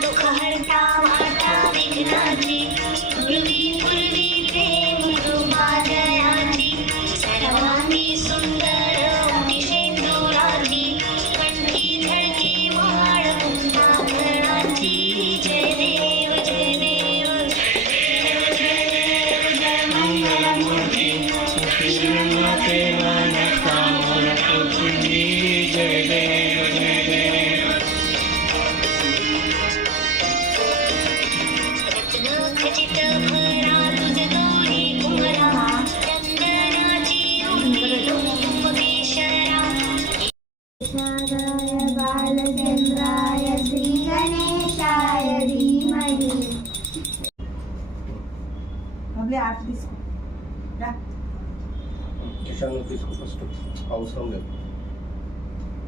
दुःख हरता माता विघ्नाची पूर्वी पूर्वी प्रेम कृपा जयाची सर्वांगी सुंदर शेंदुराची कंठी धडकी माळ कुंभाभरणाची जय देव जय देव जय देव जय मंगलमूर्ती श्रीमाते मानकामूर्ती जय देव जय देव रत्नखचित भरा तुझ दोरी कुमरा चंदनाची ओटी उपकेशरा कृष्णाय बालचंद्राय श्री गणेशाय धीमहि आपले 8 తీసుకో కిషాన్ తీసుకు ఫస్ట్ అవసరం లేదు